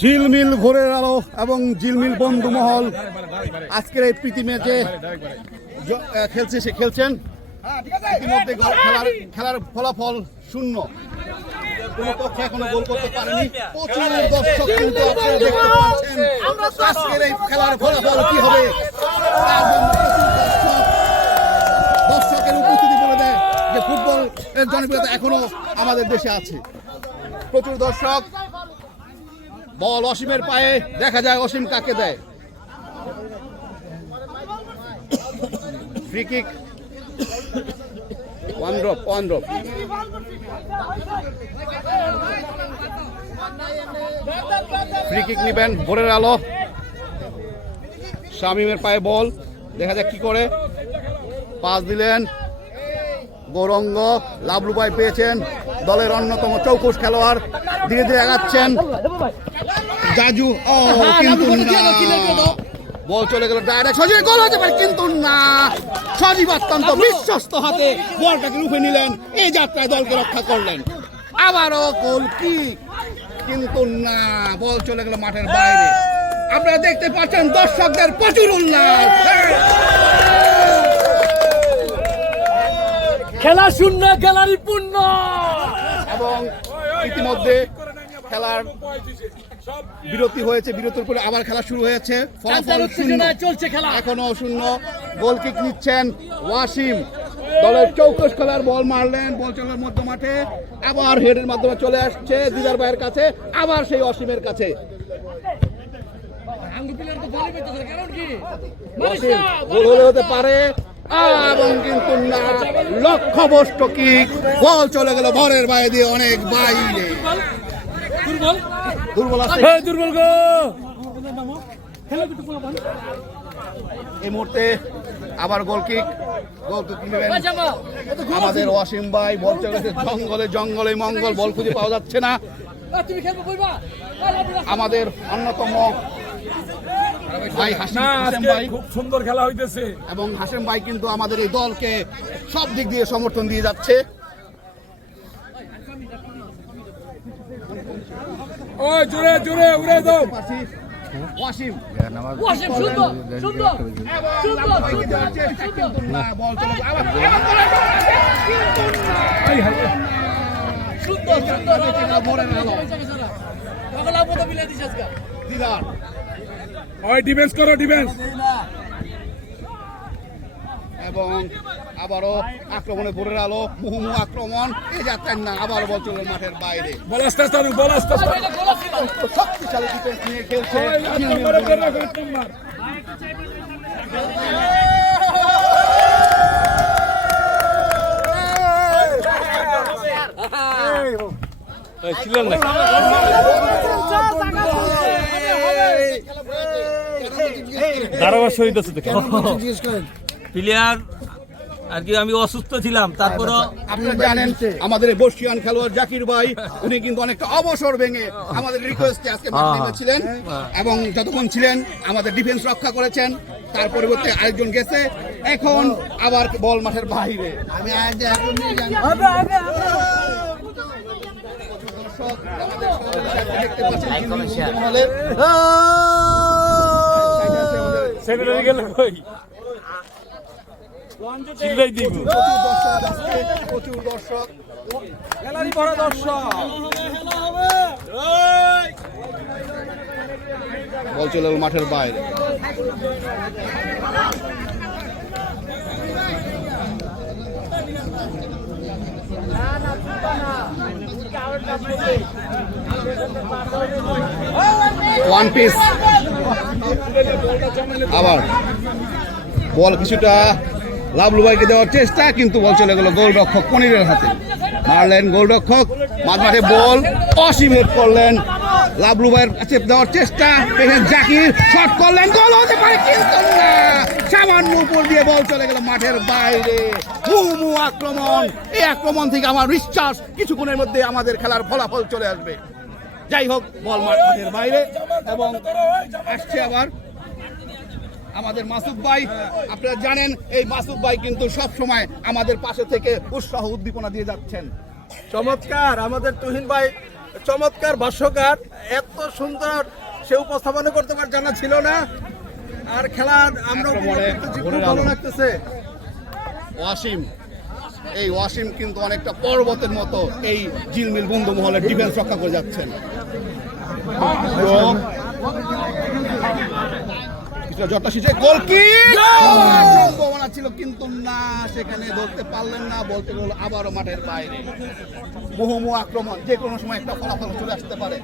ঝিলমিল ভোরের আলো এবং ঝিলমিল বন্ধু মহল। আজকের এই প্রীতি ম্যাচে খেলছে সে খেলছেন? ইতিমধ্যে খেলার খেলার ফলাফল শূন্য। কোনো পক্ষ এখনও গোল করতে পারেনি। প্রচুর দর্শক কিন্তু আপনারা দেখতে পাচ্ছেন। আজকের এই খেলার ফলাফল কি হবে? দর্শকের উপস্থিতি বলে দেয় যে ফুটবল জনপ্রিয়তা এখনও আমাদের দেশে আছে। প্রচুর দর্শক। বল অসীমের পায়ে, দেখা যায় অসীম কাকে দেয়। Free kick one drop one drop free kick নিবেন, ভোরের আলো। শামিমের পায়ে বল, দেখা যাক কি করে। পাস দিলেন। গৌরঙ্গ লাভলু ভাই পেয়েছেন। দলের অন্যতম চৌকুশ খেলোয়াড় ধীরে ধীরে আগাচ্ছেন জাজু ও কিন্তু বল চলে গেল ডাইরেক্ট সজীব গোল হতে পারে কিন্তু না। সজীব অত্যন্ত বিশ্বস্ত হাতে বলটাকে রুখে নিলেন। এই যাত্রায় দলকে রক্ষা করলেন। আবারও গোল কি? কিন্তু না বল চলে গেল মাঠের বাইরে। আপনারা দেখতে পাচ্ছেন দর্শকদের প্রচুর উল্লাস। খেলা শূন্য গ্যালারি পূর্ণ। এবং ইতিমধ্যে খেলার বিরতি হয়েছে বিরতির পরে আবার খেলা শুরু হয়েছে। ফলাফল চলছে খেলা। এখনও শূন্য। গোল কিক নিচ্ছেন ওয়াসিম। দলের চৌকস খেলার বল মারলেন বল চলার মধ্য মাঠে। আবার হেডের মাধ্যমে চলে আসছে দিদার ভাইয়ের কাছে আবার সেই অসীমের কাছে। গোল হতে পারে। এবং কিন্তু না লক্ষ্যবষ্ট কিক বল চলে গেল ভরের বাইরে দিয়ে অনেক বাইরে। দুর্বল? দুর্বল আছে? দুর্বল গো! এই মুহূর্তে আবার গোল কিক গোল কিক নেবেন আমাদের অসীম ভাই বল চলেছে জঙ্গলে জঙ্গলে মঙ্গল বল খুঁজে পাওয়া যাচ্ছে না। আমাদের অন্যতম ভাই হাসিম ভাই। খুব সুন্দর খেলা হইতেছে। এবং হাসেম ভাই কিন্তু আমাদের এই দলকে সব দিক দিয়ে সমর্থন দিয়ে যাচ্ছে। ওই জোরে জোরে উড়ে দাও। ওয়াসিম। ওয়াসিম সুন্দর সুন্দর সুন্দর বল চলে আবার সুন্দর সুন্দর। দিদার। ওই ডিফেন্স করো ডিফেন্স এবং আবারও আক্রমণে ভোরের আলো মুহুমু আক্রমণ এই যাচ্ছেন না আবার বল মাঠের বাইরে বল আস্তে আস্তে বল আস্তে আস্তে এটা গোল ছিল শক্তিশালী ডিফেন্স নিয়ে খেলছে ওই আট নম্বরে বের রাখো, আট নম্বর। ধারাবার প্লেয়ার আর কি আমি অসুস্থ ছিলাম তারপরও আপনারা জানেন আমাদের বর্ষিয়ান খেলোয়াড় জাকির ভাই উনি কিন্তু অনেকটা অবসর ভেঙে আমাদের রিকোয়েস্টে আজকে মাঠে নেমেছিলেন এবং যতক্ষণ ছিলেন আমাদের ডিফেন্স রক্ষা করেছেন। তার পরিবর্তে আরেকজন গেছে। এখন আবার বল মাঠের বাইরে। আমি দেখতে পাচ্ছেন ঝিলমিল বন্ধুমহলের। সাইডে আছে আমাদের সেক্রেটারি গেল কই? চিল্লাই দিব। প্রচুর দর্শক আজকে, প্রচুর দর্শক গ্যালারি ভরা দর্শক। বল চলে মাঠের বাইরে। ওয়ান পিস আবার বল কিছুটা লাভলু ভাইকে দেওয়ার চেষ্টা, কিন্তু বল চলে গেল গোলরক্ষক পনিরের হাতে। মারলেন গোলরক্ষক, মাঝ মাঠে বল অসীম হেড করলেন। লাভলু ভাইয়ের কাছে দেওয়ার চেষ্টা পেলেন জাকির, শট করলেন, গোল হতে পারে, কিন্তু না। সামান্য উপর দিয়ে বল চলে গেল মাঠের বাইরে। মুহু আক্রমণ, এই আক্রমণ থেকে আমার বিশ্বাস কিছুক্ষণের মধ্যে আমাদের খেলার ফলাফল চলে আসবে। যাই হোক বল মাঠ মাঠের বাইরে এবং আসছে আবার আমাদের মাসুদ ভাই। আপনারা জানেন এই মাসুদ ভাই কিন্তু সব সময় আমাদের পাশে থেকে উৎসাহ উদ্দীপনা দিয়ে যাচ্ছেন। চমৎকার আমাদের তুহিন ভাই চমৎকার ভাষ্যকার। এত সুন্দর সে উপস্থাপনা করতে পার জানা ছিল না। আর খেলা আমরা ভালো লাগতেছে। ওয়াসিম এই ওয়াসিম কিন্তু অনেকটা পর্বতের মতো এই জিলমিল বন্ধু মহলের ডিফেন্স রক্ষা করে যাচ্ছেন। তো, কিছুটা গোল কি সম্ভাবনা ছিল কিন্তু না সেখানে ধরতে পারলেন না বলতে গেল আবারও মাঠের বাইরে। মুহুমু আক্রমণ যে কোনো সময় একটা ফলাফল চলে আসতে পারে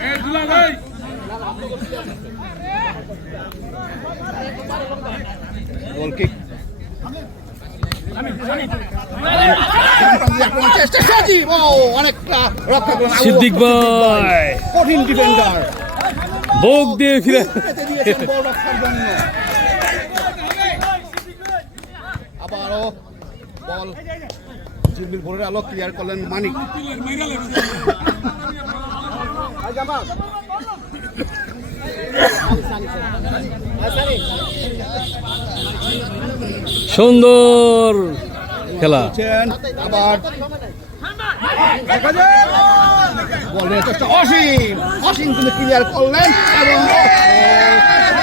এই দুলা ভাই গোল কিক আক্রমণ চেষ্টা সজীব ও অনেকটা রক্ষা করলেন আবু সিদ্দিক ভাই। কঠিন ডিফেন্ডার বুক দিয়ে ফিরে আবারও বল জিলবিল ভোরের আলো ক্লিয়ার করলেন মানিক। সুন্দর খেলা। আবার অসীম অসীম কিন্তু ক্লিয়ার করলেন এবং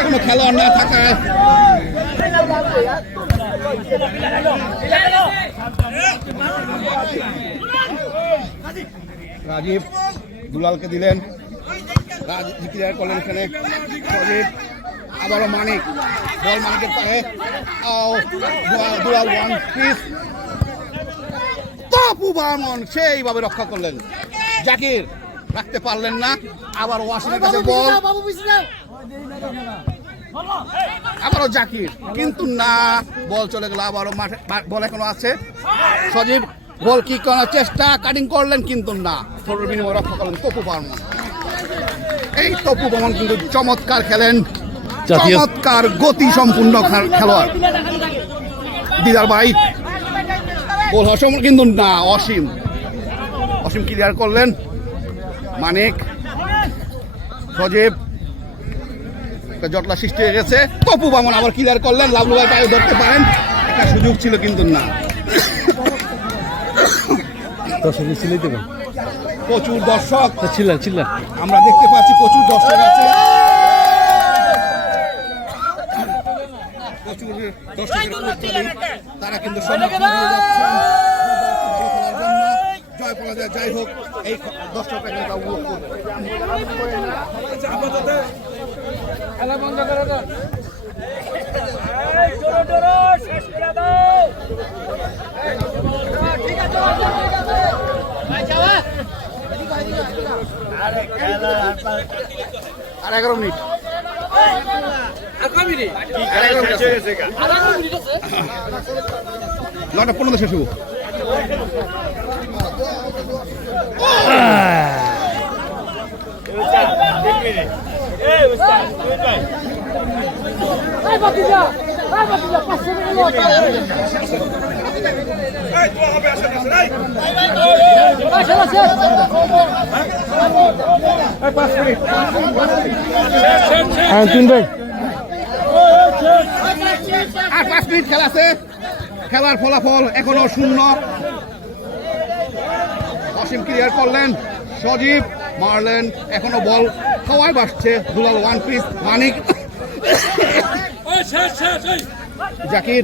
কোনো খেলোয়াড় না থাকায় রাজীব দুলালকে দিলেন। রাজীব ক্লিয়ার করলেন এখানে আবারও মানিক। বল মানিকের পায়ে। ওয়ান পিস বাপু বামন সেইভাবে রক্ষা করলেন। জাকির রাখতে পারলেন না। আবার ওয়াসিমের কাছে বল। আবারও জাকির। কিন্তু না বল চলে গেল। আবারও মাঠে বল এখনও আছে। সজীব বল কি করার চেষ্টা? কাটিং করলেন কিন্তু না। থরুর বিনিময়ে রক্ষা করলেন তপু বর্মন এই তপু বর্মন কিন্তু চমৎকার খেলেন। চমৎকার গতি সম্পূর্ণ খেলোয়াড়। দিদার ভাই। গোল অসম কিন্তু না অসীম। অসীম ক্লিয়ার করলেন। মানিক। সজীব। একটা জটলা সৃষ্টি হয়ে গেছে। তপু বামন আবার ক্লিয়ার করলেন। লাভলু ভাই পায়ে ধরতে পারেন। একটা সুযোগ ছিল কিন্তু না। দর্শক প্রচুর দর্শক। চিল্লান চিল্লান। আমরা দেখতে পাচ্ছি প্রচুর দর্শক আছে। প্রচুর দর্শকের তারা কিন্তু যাই হোক। এই কিন্তু উপভোগ করবে। খেলা বন্ধ করে দাও। আছে। আর এগারো মিনিট। আছে নটা পনেরো শেষ হব। এই বাতিজা পাঁচশো টাকা লোক শেষ হ্যাঁ তিন ভাই। আর পাঁচ মিনিট খেলা আছে। খেলার ফলাফল এখনও শূন্য। অসীম ক্লিয়ার করলেন সজীব মারলেন এখনও বল। খাওয়াই বাসছে দুলাল ওয়ান পিস মানিক জাকির